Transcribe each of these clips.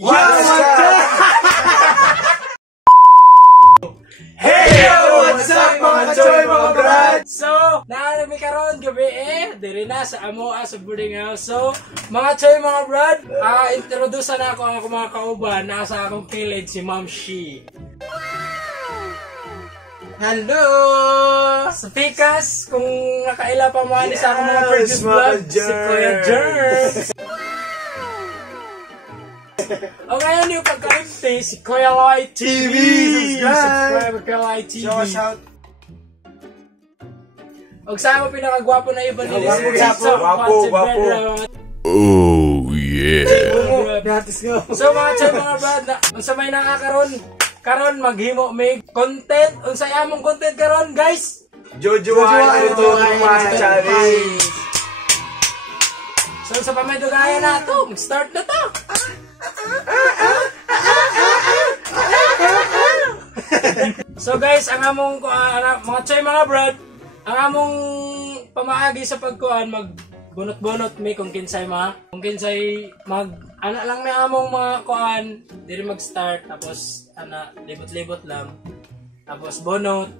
What's up mga choy mga brad? So, naanami karon gabi diri na sa Amoa sa boarding house. So, mga choy mga brad, introduce na ako ang akong mga kauban. Nasa akong kilid si Ma'am Shi. Hello! Sa Pikas, kung nakaila pa mo sa akong mga previous vlog, si Kuya Germs. O ngayon yung pagka-empty, si Kuya Loy TV! Subscribe Kuya Loy TV! Shout! O saan mo pinakagwapo na iba nila si Wapo! Oh yeah. So mga choy mga brad, unsa may nakakaroon karon maghimo may content, unsay among content karon guys? Jojo ito mga challenge. So sa pamedugaya na to, mag-start na to. So guys, ang among mga choy mga brad, ang among pamaagi sa pagkuan magbunot-bunot mi kung kinsay mag ana lang na among mga kuan diri mag-start tapos ana libot-libot lang. Tapos bonot.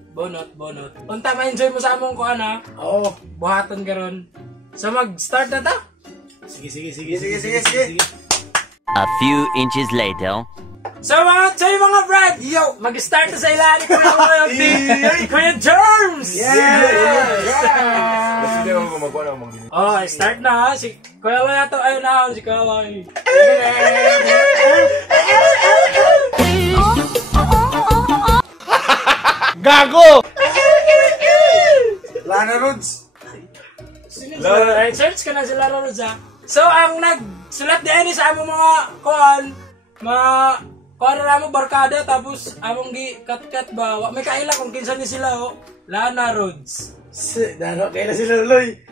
Unta ma-enjoy mo sa among kuan ha? Oo, buhaton karon. So mag-start na ta? Sige. A few inches later. So mga choy mga brad, yo, mag-start na sa ilalim ko ng royalty. Kuya Germs! Oh, start na ha. Si Kuya Loy ato, ayun na si Kuya Loy. Gago! Lana Rods! Ay, search ka na si Lana Rods ha. So ang nagsulat din sa among mga kuan, kuan na mo barkada tapos among gi cut ba. May kaila kung kinsa ni sila oh. Lana Rods. Dano, kailan sila Loy?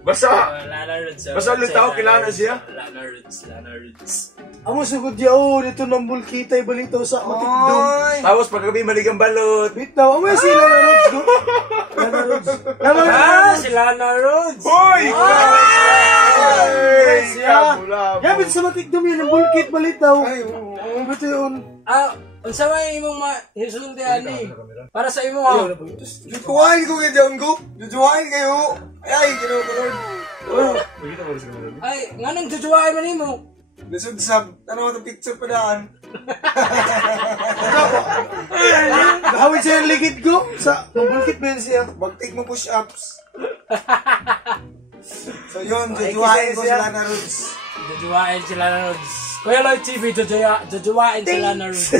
Basta Lana Rods. Basta lutaw kilala siya? Lana Rods. Amo sugod yaw dito nang bulkitay balito sa matigdong. Tapos pagkabi maligang balot. Bitaw, amo si Lana Rods go. Lana Rods. Si Lana Rods. Hoy! Yabi sa matigdong yun ang bulkit balitaw. Ay, ang bito yun. Unsa may imong hisultihan ni? Para sa imo ha. Jujuwain ko kayo ko. Jujuwain kayo. Ay, gano'n. Ay, nganong jujuwain man nimo? Nasud sa, ano itong picture pa daan. Gawin siya yung ligid ko. Sa, mabulkit ba yun siya? Bagtik mo push-ups. So yun, jujuwain ko sila na Rods. Jujuwain si Lana Rods. Kuya Loy TV, jujuwain si Lana Rods.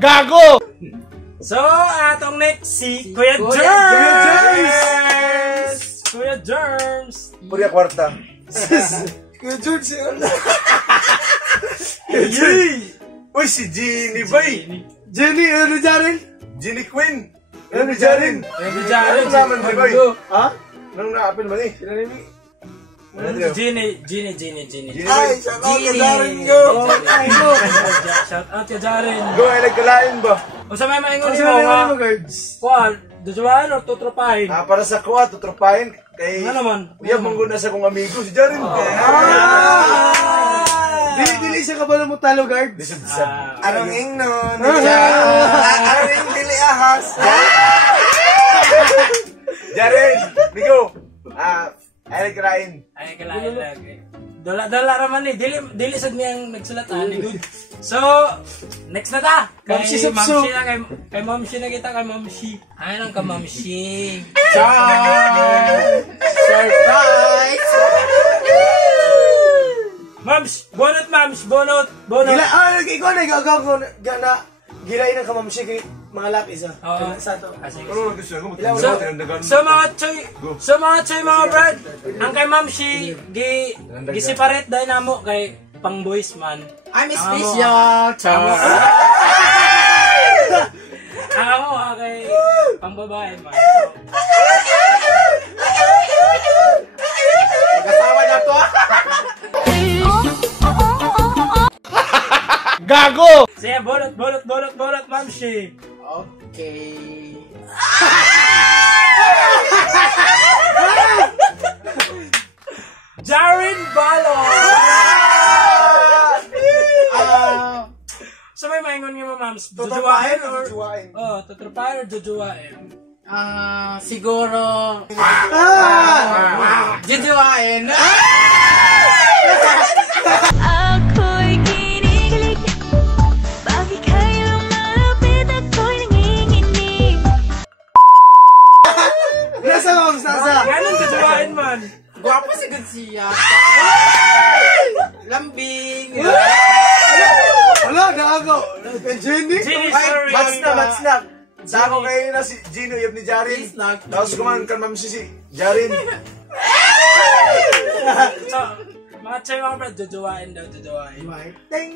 Gago! So, atong next si Kuya Germs! Kuya Germs! Puri kwarta. Kuya George siya. Uy, si Ginny Bay! Jenny, ano dyan? Ginny Queen! Ano dyan? Kuya Germs! naman, Bay? Ha? Anong na-apil man eh? Gini. Ay, shout out ka Darren go! Shout out ka Jaren. Go, ay nagkalain ba? Unsa may maingon Ano nimo sila nga? yung guards? Kuan, jujuwain or tutropahin? Para sa kuha, tutropahin. Kay... Ano naman? Uyab mong guna sa kong amigo, si Jaren. Dili siya ka ba mo talo guard? Arang ing nun. Arang ing dili ahas. Jaren, Migo. Ay nagkalain. Ay, kalain lagi. Dala raman ni. Dili sad niyang nagsulat good. So, next na ta. Kay Ma'am Shi na kay Ma'am Shi na kita kay Ma'am Shi. Ay nang ka Ma'am Shi. Surprise! Ma'ams, bonot. Gila, ikaw na gagaw ko na gilain ang kamamsi kay mga lapis ha. Sa to. Ano gusto ko? So mga choy mga brad, ang kay Ma'am Shi gi-separate dahil namo kay pang boys man. I'm special. Ang amo kay pang babae man. Kasawa na to. Gago! Sige, bolot, Ma'am Shi. Okay. Jarin Balon! So may maingon nga mo, ma'ams? Jujuwain or... Oh, tutupain or jujuwain? Siguro... Jujuwain! Ako'y kinikilig. Bakit kayo lumalapit? Ako'y nanginginig. Nasa, Mams, nasa. Ganun jujuwain man. Guwapo si siya. Lambing. Wala, gago. Jenny? Jenny, Ay, sorry. bats na. Sa ako kayo na si Gino, yun ni Jarin. Please not. Tapos kumain ka, ma'am, si Jarin. So, mga chay mga brad, jujuwain daw, jujuwain. Ting!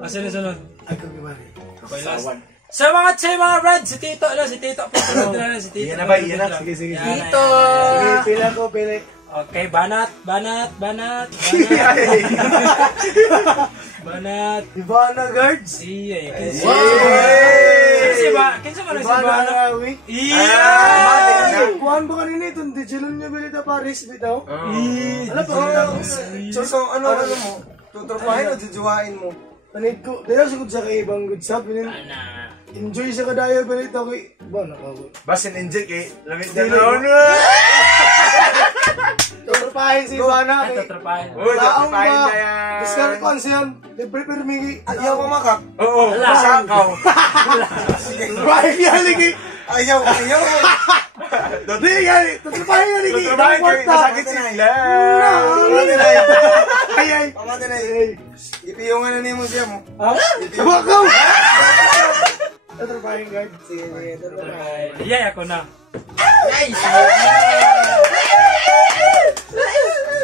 O, sunod. Ako gimari. Okay, last. So mga chay mga brad, si Tito Pupunod na lang si Tito. Yan na ba, yan na. Sige, sige. Yan na, Tito. yan na. Pila ko, pila. Okay, banat. Banat. Ivana Guards. Iya, Wow! kinsa man si Ivana Bana? Rawi. Iya. Kuhan ba kanina itong digilan niya bilita Paris bitaw? Ano pa So, ano mo? Tutropahin o jujuwain mo? Panit ko, dahil sugod sa kaibang good sap, Ana. enjoy sa kadayo balita ko. Ba, nakawin. Basin injek eh. Lamit na Dili. noon. Tutrapahin si Ivana. Ito trapahin. Uy, Taong tutropahin ba? na yan. Discard ko siyan. Libre permigi. Ayaw ko makak. Oo, Wala. masakaw. Tutrapahin niya lagi. Ayaw. Di, gali. Tutrapahin niya lagi. Tutropahin kayo, masakit sila. Ay. Pamata na eh. Ipiyungan na ni mo siya mo. Ha? Sabakaw! Tutrapahin guard. Sige, tutrapahin. Iya, ako na. Nice.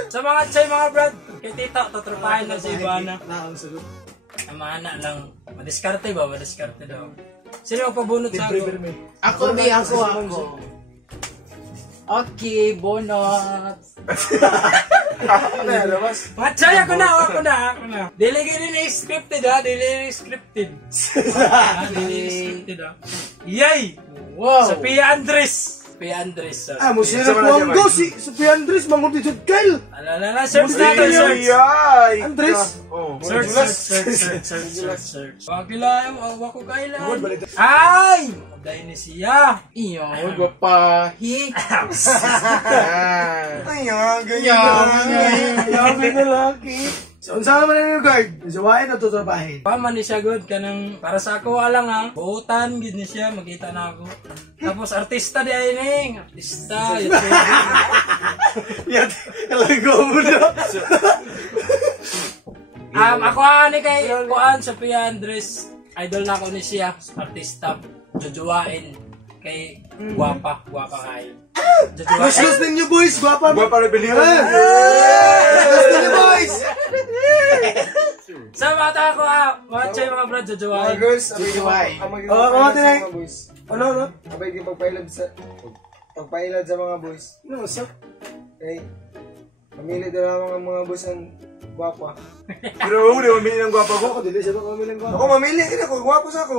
Sa mga chay mga brad, kay Tito, tutrapahin na si Ivana. Ang sagot. Amana lang. Madiskarte ba? Madiskarte daw. Sino ang pabunot sa Libre ako? permi. Ako. Okay, bonus. Ano yan, labas? Mga chay, ako na. Dili gini ni scripted ha, dili scripted. Dili scripted ha. Yay! Wow. Sophia Andres. Ah, mo sila ko ang go si Sophia Andres manguti jud Kyle. Alala, search natin, search. Ay! Andres. Oh, Search. Wag nila, wag ko kailan. Ay! Maday ni siya. Iyo, guwapahi. Ayan, Yabi na laki. So, unsa naman ang guard? Jawain o tutrapahin? Paman ni siya good kanang para sa ako alang ha. Buutan gid ni siya, makita na ako. Tapos artista di ay ning. Artista, YouTuber. Yan, alago mo na. Ako ani kay Kuan Sophia Andres. Idol na ako ni siya, artista. Jujuwain kay guwapa kay. Gusto ninyo boys, gwapa. Guwapa na bilihan. Gusto ninyo boys. Sa mata ko mga chay mga brad, jujuwain. girls, Jujuwain. Mga tinay. Ano? Abay, pagpailad sa mga boys. Ano, sa? Okay. Mamili doon ang mga boys ng gwapa. Pero huwag na mamili ng gwapa ko. Ako, dili siya ba kamilang gwapa? Ako mamili, ako gwapo sa ako.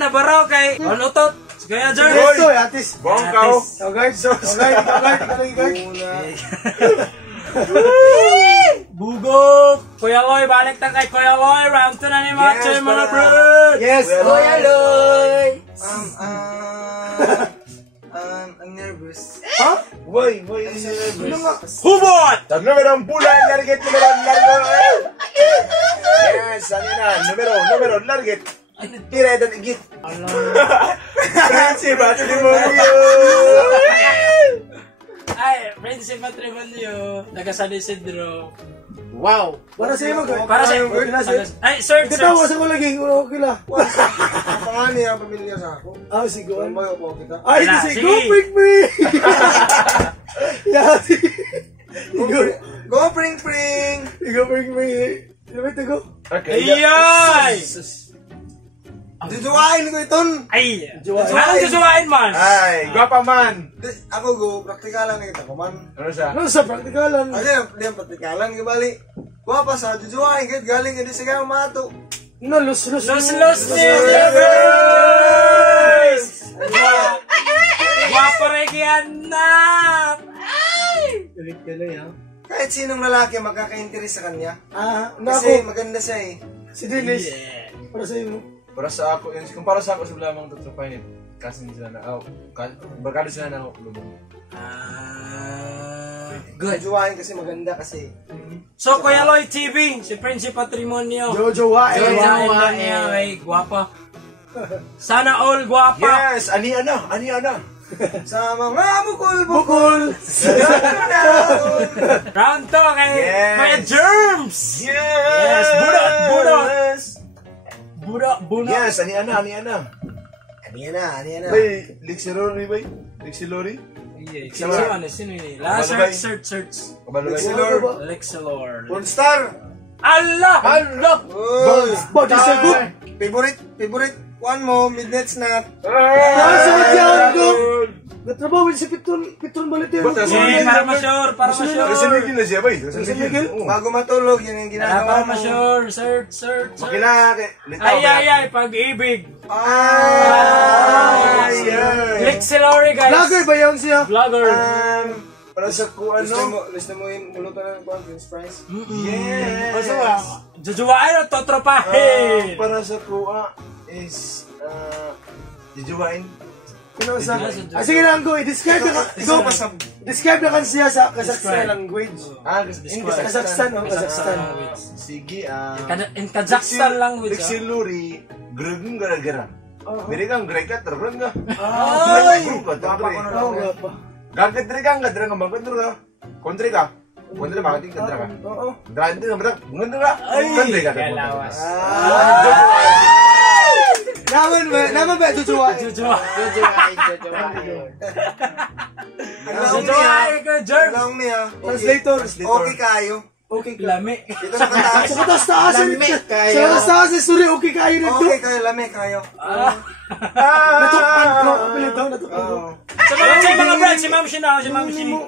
Nabaraw kay Onutot. Kaya Jar. Ito, atis. Bongkaw. Oh, guard. Guard. Bugok. Kuya Kuya Loy, balik na kay Kuya Loy. Round 2 na ni mga Yes, Choy mga para. brad. Yes, Kuya Loy! Ang nervous. Ha? Boy, Ano nga? Hubot! Tag numero bulan, larget, numero, largo. Yes, ano na, numero, larget. Tira dan igit. Prinsip, ato di mo Ay, Prinsip Matrimonio. Taga San Isidro. Wow! Para sa iyo, Para sa... Ay, search. Katawa sa ko lagi, ulo ko kila. Pangalan niya, pamilya sa ako. Ah, sigo. Ano ba po kita? Ay, Wala, ito si sige. Go Freak Me! Yeah, si... Go, pring! Go Freak Me. Lumit na go. Okay. Ayay! Duduwain ko iton. Ay! Juwain. Anong susuwain man? Ay, gwapa man. Ako go, praktikalan na kita ko man. Ano siya? Ano sa praktikalan? Ano yung praktikalan ka bali? Gwapa sa duduwain kahit galing ka di sa kaya mato. No, los. Los Livers! Guwapo rin yan na! Galit ka na yan. Kahit sinong lalaki magkaka-interest sa kanya. Ah, Kasi nako. maganda siya eh. Si Dennis. Yeah. Para sa iyo. Para sa ako, yun, kung para sa ako sa lamang tutrupay niya, kasi sila na, barkado sila na lumong. Good. Duduwain kasi maganda kasi. So, Kuya Loy TV, si Prince Patrimonio. Jojo Wae. Jojowain lang niya, ay gwapa. Sana all gwapa. Yes! Ani ana! Sa mga bukol. Bukol. Round 2 kay Yes. Kuya Germs. Yes! Budot. Yes! Ani ana! Ano yan na. Bay, Lixilori bay? Lixilori? Sino yun? Last search. Kabalo bay? Lexilor. Pornstar. Allah! Uy. Body sagot. Favorite one mo, midnight snack. Sagot yan, go. Natrabaho si Pitron Baletero. Batas. Yeah, para ma-sure. Kasi Miguel na siya bay? Kasi Miguel? Oo. Bago matulog, yun yung ginagawa Para mo. ma-sure. Search. Makilaki. Ay, pag-ibig. Ay. Lexilor, guys. Vlogger ba yan siya? Vlogger. Para sa kung ano? Lista mo yung mulutan ng French fries. Yes! Kasi jujuwain o totropahin. Para sa kuha is, jujuwain. Sige lang, go. Describe na kan siya sa Kazakhstan language. Kazakhstan, Kazakhstan. Sige, In Kazakhstan language. Lixilori, grugong gara-gara. Biri kang greka, terang ka. Ay! Ay! Gapa. Gagad rin ka, gagad rin ka, magandro ka. Kontri ka. Kontri, makating kandra ka. Oo. Drante ka, matak, magandro ka. Kontri ka. Kalawas. Naman ba, Jojo Wae? Jojowain. Jujuwain ko, Germs. Lang niya. Translator. Okay kayo. Okay ka. Lami. Dito sa kataas. Sa taas-taas. Lamig kayo. Sa taas-taas, sorry, okay kayo nito. Okay kayo, lami kayo. Natukan ko. Apelito, natukan ko. Sa mga brad, si Ma'am Shina, si Ma'am Shina.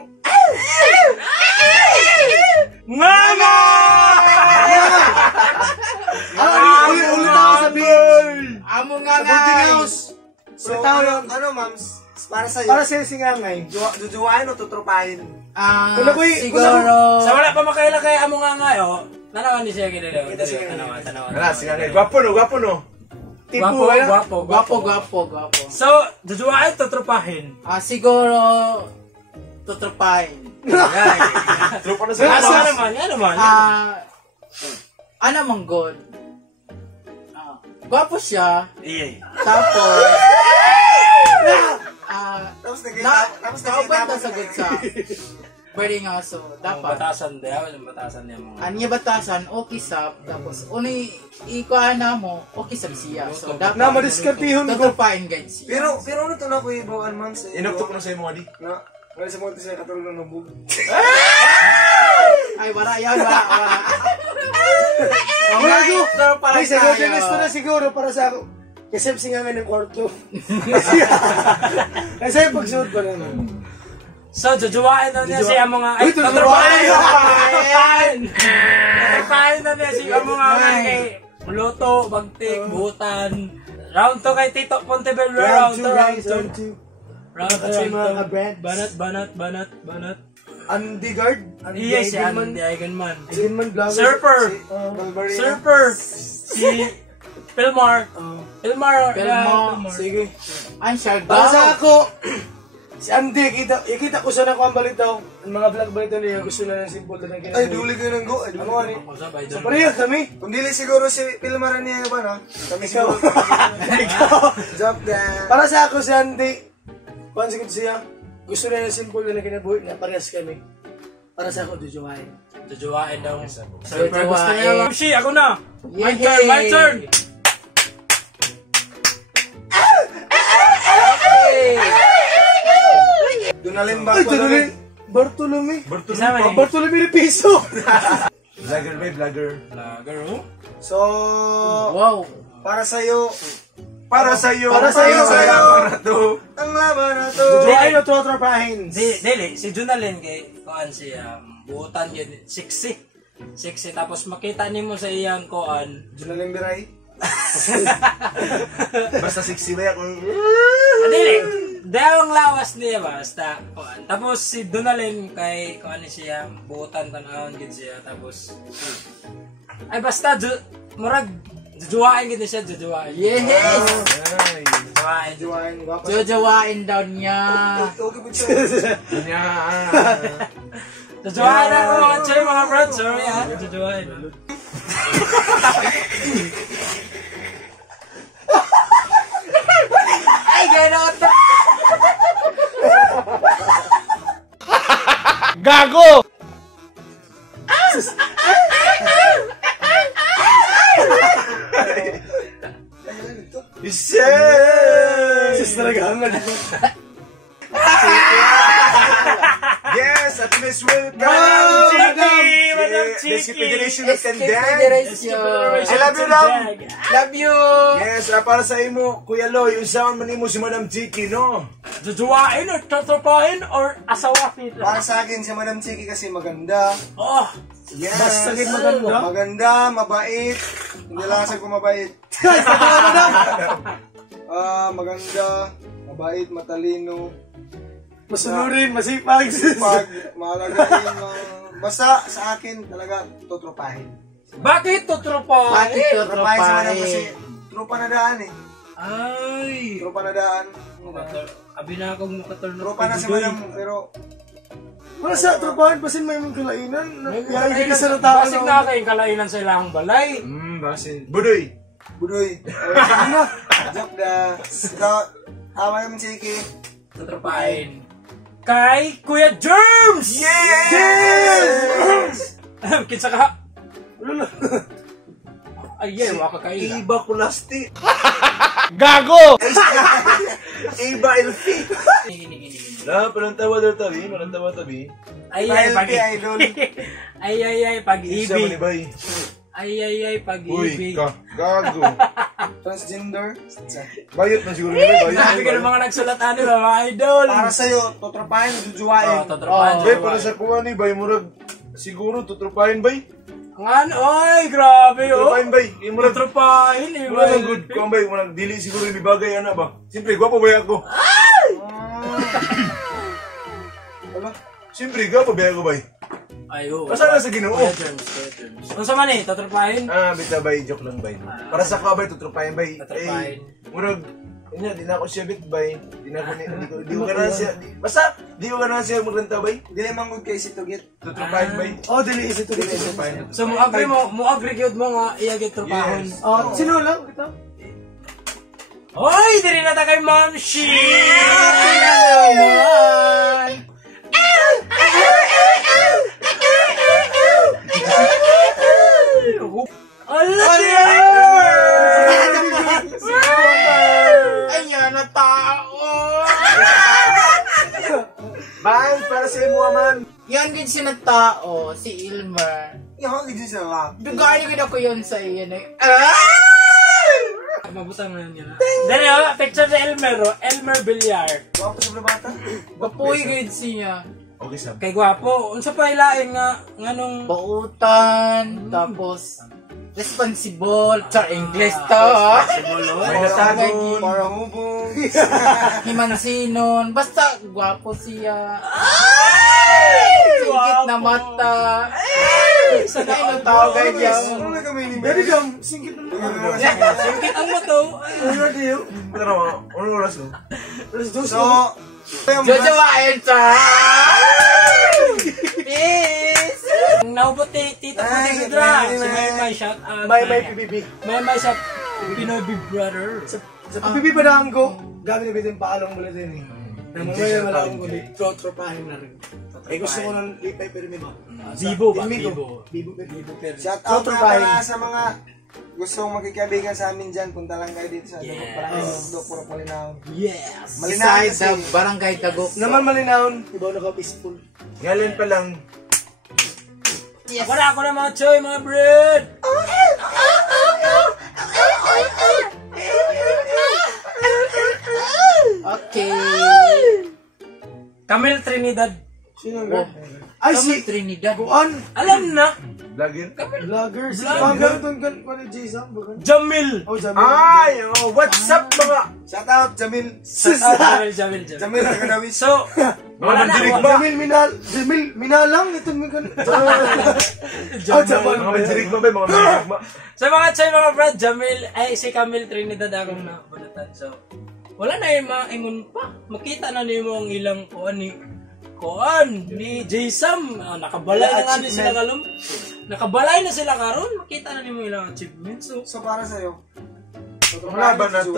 Ngama! Ulit ako sabihin. Amo nga Sa boarding house. So, Ulit ako. ano, ma'ams? Para sa'yo. Para sa singangay. Duduwain o tutrupahin? Kuna ko Siguro. Sa wala pa makaila kay amo nga ngayo, nanawan ni siya kinilo. Tanawan. Wala, sige nga. Gwapo no. tipo. Gwapo. So, jujuwain totropahin. Siguro, tutupain. Tropa na Ano sa naman? Ano mang god? Gwapo siya. Iya. Tapos, Tapos kauban ta sa good sa wedding aso. Dapat. Batasan niya mga. Anya batasan, okay sab. Tapos, unay ikuha na mo, okay sab siya. So, dapat. Na, madiskartihon ko. Tutupain guide siya. Pero ano to na ko ibawan man sa Inuktok ko na sa'yo mga di. Na, wala sa mga siya katulong ng nabug. Ay, wala yan, wala. Gago. Tutupain Ay, siguro, tayo. gusto na siguro para sa ako. Kasi singangan ng kwarto. Kasi pagsuot ko na. So, jujuwain na niya siya mga... Uy, tutupain! Tutupain na niya siya mga kay Luto, Bagtik, Butan. Round 2 kay Tito Ponteverde. Round 2. Round 2. Round At sa mga 2. breads. Banat. Andy Guard. Yes, si Andy Eigenman. Eigenman vlogger. Surfer. Balbarina. Surfer. Si Pilmar. Pilmar. Sige. Ay, siya Para sa ako, si Andy, ikita ko sa nakuha ang balitaw. Ang mga vlog balitaw niya, gusto na ng simple na ginagawa. Ay, duli ko ng go. Ay, duli Ano ko. ani? So pareha kami. Kung dili siguro si Pilmaran niya ba, no? Kami Ikaw. siguro. Job na. Para sa ako si Andy, pansin ko siya, gusto na ng simple na kinabuhi na parehas kami. Para sa ako, dujuwain. Jujuwain daw. Jujuwain. Gusto niya. Shi, ako na. My Yay! turn, my turn. Dunalin ba Ay, ako? tuloy. Bartolome. Isama eh. Bartolome ni Piso. Vlogger ba, vlogger? Lager, oh. So, Wow. para sa'yo, Para sa'yo! Para sa'yo. Para to! ang laban na to. Dujuwain o tuwatrapahin. Dili, si Junalyn kay kuan si buutan yun, sexy. Sexy tapos makita nimo sa iyang kuan. Dunalin biray. Basta sexy ba ako? Dili. Dawang lawas niya basta kuan. Tapos si Junalyn kay kuan siya buutan tan-awon gid siya tapos ay basta murag jujuwain gid siya, jujuwain. Yes! Ay! Jujuwain. Juwain, gwapa. Jojowain daw niya. Okay po siya. Kanya! Jujuwain na ako mga choy mga brad. Sorry ha. Jujuwain. Ay, gano'n to. Gago! Yes! Sis talaga hangad. Yes! At Miss Welcome! Madam Chiki! The Skip Federation of Escape Tandang! Federation. I love you, love! Love you. Yes, para sa imo, Kuya Loy, yung sound man mo si Madam Chiki, no? Jujuwain or totopahin or asawafin? Para sa akin, si Madam Chiki kasi maganda. Oh! Yes. Basta rin maganda. Maganda, mabait. Hindi lang sa kung mabait. Maganda, mabait, matalino. Masunurin, masipag. Pag malagayin, basta sa akin talaga tutropahin. Bakit totropahin? Bakit Tutropahin sa Madam kasi tutropahin? tropa na daan eh. Ay! Tropa na daan. Abi na akong makaturn. Tropa na si Madam, pero Para sa tropahan, basin may mong kalainan. May Yagigil sa tao. Basig na kayong kalainan sa ilang balay. Basin. Budoy! budoy. Joke na. Ikaw, Madam Chiki. Totropahin. Kay Kuya Germs! Yes! Kinsa ka? Ay, waka kaila. Iba kulasti! Gago! Iba ilfi! Na, palang tawa daw tabi, palang tawa tabi. Ay, Loyalty, idol. Ay, Isa mo ni pag-ibig. Bay. Ay, Uy, pag-ibig. gago. Transgender. Bayot na siguro nila, bayot. Sabi ka ng mga nagsulat ano, mga idol. Para sa'yo, tutropahin, jujuwain. Totropahin. Bay, para sa kuha ni Bay, murag, siguro, tutrupahin, Bay. Ngan, oy, grabe, oh. Tutrupahin, Bay. Yung murag, Totropahin, eh. murag ang good kuha, Bay. Murag, dili siguro yung bagay, ana ba? Siyempre, gwapo ba ako? Siyempre, gwapo ba ako, Bay? Ay, oo. Kasama sa Ginoo. Kuya Germs, Kuya Germs. Kung sa man eh, totropahin. Bita, Bay, joke lang, Bay. Para sa kuha, Bay, tutrupahin, Bay. Tutrupahin. Murag, di na ako siya bit, Bay. Di ko ka na siya, basta, di ko ka na siya magrenta, Bay. Dili man good kay si Tugit. Tutrupahin, Bay. Oh, dili isi to dili. Tutrupahin. So, mo-agree yun mo nga iyagit tropahon. Yes. Oh, sino lang kita? Hoy, diri na ta kay Ma'am Shi! Allah Ayan na tao. Bang, para sa imo, man. Yan din siya na tao, si Ilmer. Yung gid sa lang. Dugay na ko yun sa iyan eh. Mabutang na yun. Dali, oh, picture sa Elmer, oh. Elmer Villar. Gwapo sa mga bata. Bapuy gayud siya. Okay, Sam. Kay gwapo. Unsa pa ilaing nga nung Bautan, tapos responsible. Char English to. May natagon. Para hubong. Himansinon. Basta, gwapo siya. Singkit na mata. Sa Ano tao kayo Ano na kami ni Dari kam, singkit naman. Singkit ang mato. Ano diyo? Pero, ano oras no? So, Jojowain siya. Peace. Naubot ni Tita Ay, Puti Sidra. may- Si May shout out. May PBB. May sa Pinoy Big Brother. Sa PBB pa daan ko, gamit na bitin paalong mula din eh. Namamaya malang ko di, trotropahin na rin. Eh gusto ko ng lipay pero may ba? Bibo ba? Bibo. Bibo. Bibo. shout out Total nga Bahay. pala sa mga gustong magkikabigan sa amin dyan. Punta lang kayo dito sa Yes. Dok Puro Palinahon. Yes. Malinaw Besides the kasi. barangay Tagok. Naman malinahon, ibaw na ka peaceful. Ngayon pa lang. Yes. Wala ako na mga choy, mga bread. Okay. Camille Trinidad. Sino nga? Ay si Trinidad. Kuan, Alam na. Vlogger. vlogger. Si Vlogger. Pagano'n kan ni Jason, bagan. Jamil. Oh, Jamil. Ay, oh, what's up mga? Shout out, Jamil. Jamil. Jamil ang kanawis. So, wala na. mandirig ba? Jamil minalang itong mga Mga mandirig ba ba? Mga mandirig ba? So mga choy, mga brad, Jamil, ay si Camille Trinidad akong napunatan. So, wala na yung mga ingon pa. Makita na niyo mo ang ilang kuan ni Jason. Nakabalay na nga ni sila kalum. Nakabalay na sila karon. Makita na niyo mo ilang achievements. So, So, para sa'yo. Wala ba na to?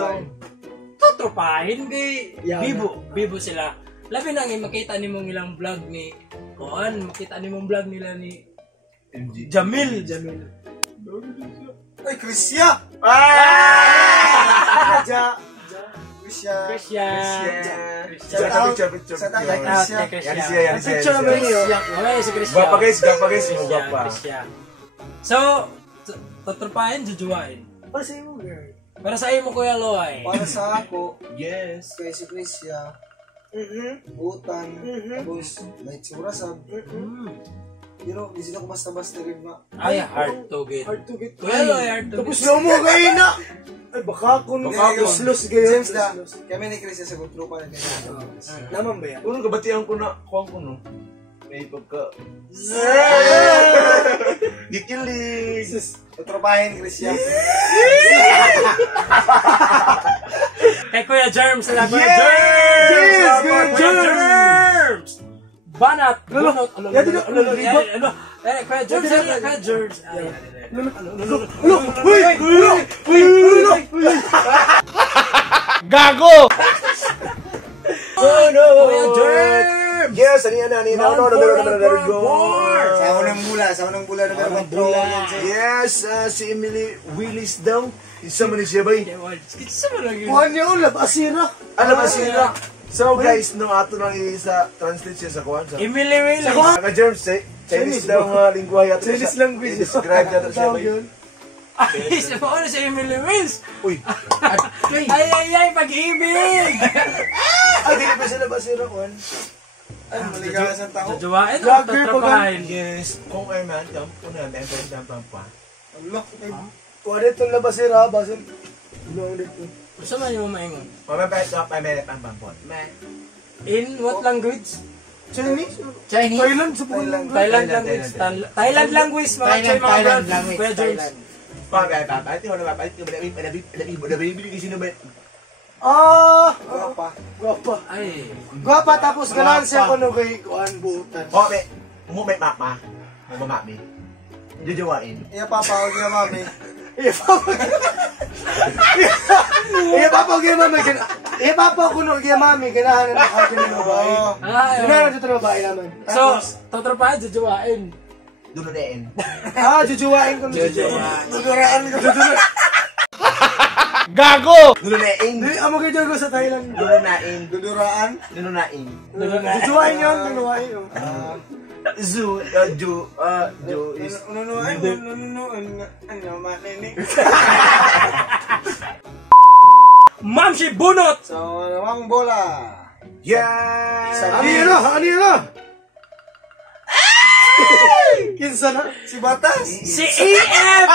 tutropahin kay Yeah, Bibo sila. Labi na nga makita ni mong ilang vlog ni kuan, makita ni mong vlog nila ni Jamil. Ay, Krisya! Ja. Krisya. Picture. Shout out kay Shout out Krisya. kay Yan Krisya. siya, yan Picture naman siya. niyo. Okay, si Krisya. Gwapa guys, yung gwapa. Krisya. So, tutropahin, jujuwain. Para sa iyo, girl. Para sa iyo mo, Kuya Loy. Para sa ako, Yes. kay si Krisya, Butan, tapos may tsura sab. Pero, di sila ko basta-basta rin ba? Ay, hard to get. Hard to get. Kuya Loy, hard to Tapos get. na mo kayo na. Ay, baka kung uslos kayo. James da, kami ni Krisya sa grupo na ganyan. Naman ba yan? Unang kabatihan ko na, kuwang ko no. May pagka... Gikilig! Tutropahin, Krisya. Kay Kuya Germs na Kuya Yes! Germs! Yes, Kuya Kuya Germs! Banat! Bunot! Yan, dito. Kuya Germs! Kuya Germs! Kuya Germs! Yes! Ano yan? No, Sa unang bula na meron Yes! Si Emily Willis daw. Isa man siya ba? Kitsa mo lang yun. Kuhan niya ulam, asira. Alam mo sila. So guys, nung ato nang isa translate siya sa kuwan. Sa Emily Willis! Germs, Chinese daw nga lingwahe ato. Chinese language. I-describe nato siya ba? Ay, sa paano si Emily Willis? Uy! Ay, pag-ibig! Ay, di pa sila basira, kuhan. Ay, maligawas ang tao. Jajawain o Vlogger pa tatrapahin? Yes, kung ay man, kuna, benten pa. Allah, Kuhan dito na basira, basin. Ilang dito. Gusto man yung maingon? Mamabait ka pa, may pampon. In what language? Chinese? Chinese. Thailand, sa Thailand. Thailand language. Thailand language, mga choy, mga Thailand brad. language. Kuya Germs. Thailand. Pabait, wala mabait, nabibili kasi na ba? Ah! Guwapa. Guwapa. Ay, Guwapa, tapos ganahan siya ko no kay kuhan buutan. O, may mama, mamami. Jajawain. Iya, papa, huwag niya, mami. Iya, papa. Iya, papa, kaya mami. Iya, papa, kuno kaya mami. Ganahan na ako ng babae. Ganahan na ito ng babae naman. So, tatrapahin, jajawain. Dununein. Ah, jujuwain ko. Duduraan ko. Dununein. Amo kayo dyan ko sa Thailand. Dununain. Duduraan. Dununain. Jujuwain yun, jujuwain yun. Ju is... Ununuan, ano, maninig. Ma'am, si Bunot! So, namang bola. Yes! Ano yun na? Ano yun na? Kinsa na? Si Batas. Si EF!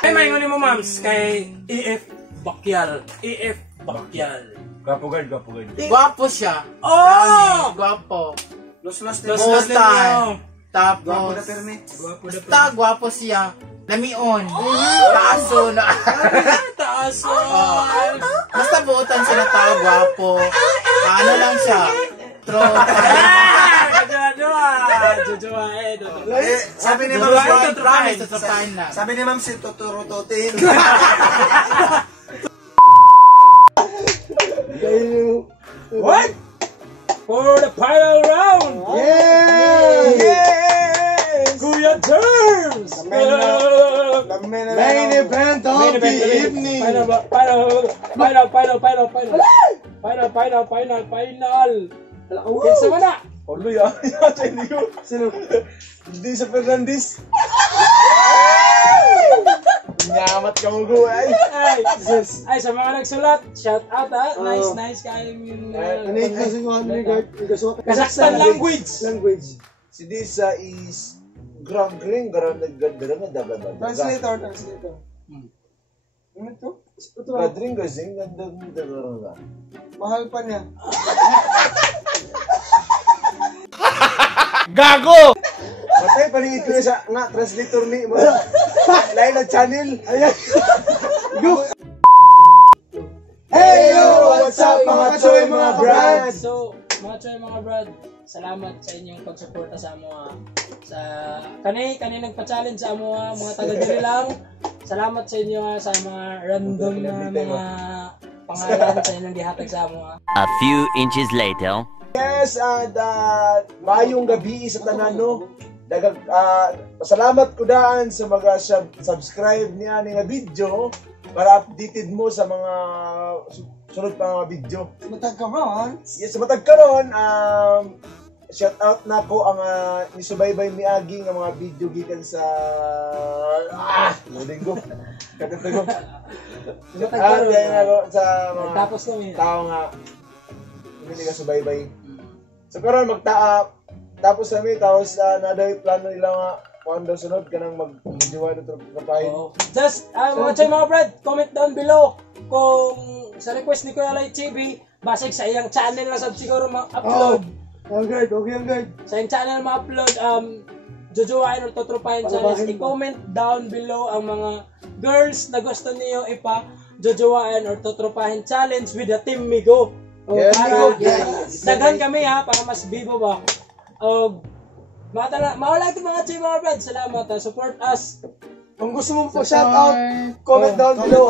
Ay, may mo, mams, kay EF Bakyal. EF Bakyal. Gapugad. Gwapo siya. Oh! Gwapo. Los Butan. Gwapo Tapos, na permi. basta gwapo siya. Lamion. Kaso na. Taas Basta buutan siya na tao, gwapo. Ano lang siya? Tropa. Jojoa, Sabi ni Ma'am Jojoa, si tutupahin. Tutupahin lang. Sabi ni Ma'am si Tuturututin. What? For the final round! Kuya Terms! Main event of the evening. Final! Kinsa man na? Olo ya. Hindi ko. Sino? Hindi sa Fernandez. Nyamat ka mo go ay. Ay, sa mga nagsulat, shout out ha. Nice kayo yung... Ano kasi ko ano regard? Kazakhstan language. Si Disa is grang naggadara na dapat. Translator. Ano to? Gadring gazing ganda. Mahal pa niya. Gago! Matay paningit ko sa nga translator ni mo. Lain na channel. Ayan. Go! Hey yo! What's up mga choy mga brad? So, mga choy mga brad, salamat sa inyong pagsuporta sa mga kani nagpa-challenge sa mga taga diri lang. Salamat sa inyo sa mga random na mga pangalan sa inyong gihatag sa A few inches later. Yes, and mayong gabi sa tanan no. Salamat ko daan sa mga subscribe niya nga video para updated mo sa mga sunod pa mga video. Matag ka ron? Yes, matag karon shout out na ko ang nisubaybay mi agi nga mga video gikan sa linggo. Kadto sa mga tapos kami. tao nga hindi ka subaybay. So karon tapos kami naday plano nila nga kung daw sunod kanang mag-videoan ito kapahin. Just mga choy mga brad, comment down below kung sa request ni Kuya Light TV, basig sa iyang channel na siguro ma-upload. Okay. Sa iyang channel ma-upload Jojoain or Tutupahin challenge. I-comment down below ang mga girls na gusto niyo Jojoain or Tutupahin challenge with the Team Migo. Yes, Para yes. daghan kami para mas bibo ba. Mawala ito mga choy mga brad. Salamat support us. Kung gusto mo po shout out, comment down below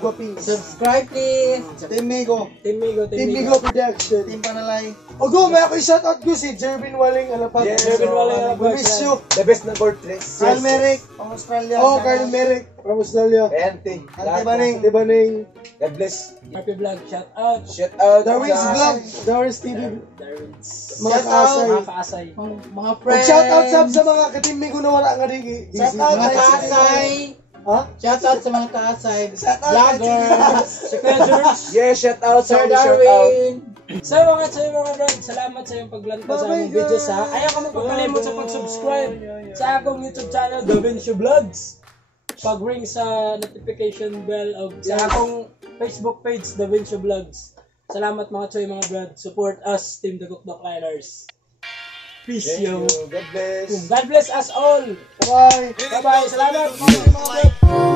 #Guaping. Subscribe please. Team Migo. Team Migo. Production. Team Panalay. Go, may ako i-shout out ko si Jervin Waling Alapag. Yes, Jervin Waling Alapag. We miss you. The best na board tricks. Carl Merrick, from Australia. Carl Merrick, from Australia. Ante. Ante Baning. God bless. Happy vlog, shout out. Shout out. Darwin's Vlog. Darwin's TV. Darwin's. Mga kaasay. Mga kaasay. Mga friends. Shout out sa mga katiming ko na wala nga rin. Shout out Mga kaasay. Ha? Shout out sa mga kaasay. Shout out. Vloggers. Si Kuya George. Yes, shout out sa Sir shout out. Darwin. So mga brad, salamat sa iyong paglanta sa aming videos ha. Ayaw ka magpakalimot sa pag-subscribe sa akong YouTube channel, Da Vinci Vlogs. Pag-ring sa notification bell o sa akong Facebook page, Da Vinci Vlogs. Salamat mga choy mga brad. Support us, Team The Cookdock Liners. Peace Thank yo. you. God bless. God bless us all. Bye. Bye-bye. Salamat mga brad.